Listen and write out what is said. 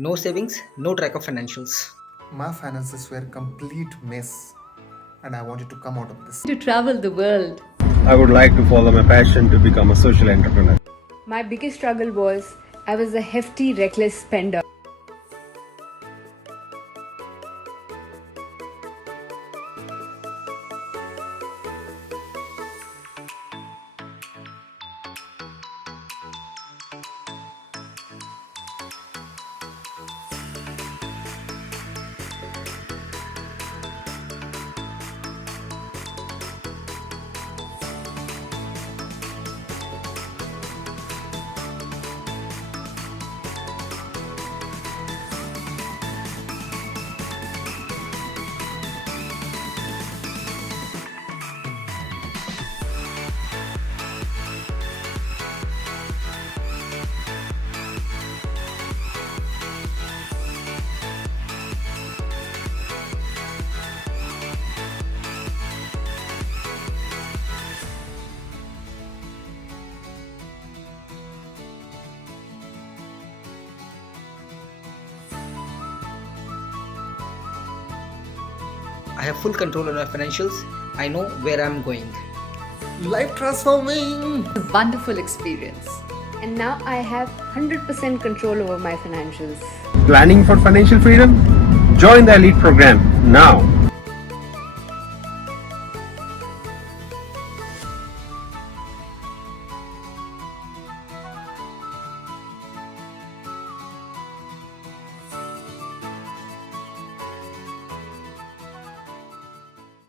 No savings, no track of financials. My finances were a complete mess and I wanted to come out of this. To travel the world. I would like to follow my passion to become a social entrepreneur. My biggest struggle was I was a hefty, reckless spender. I have full control on my financials. I know where I'm going. Life transforming! A wonderful experience. And now I have 100% control over my financials. Planning for financial freedom? Join the elite program now.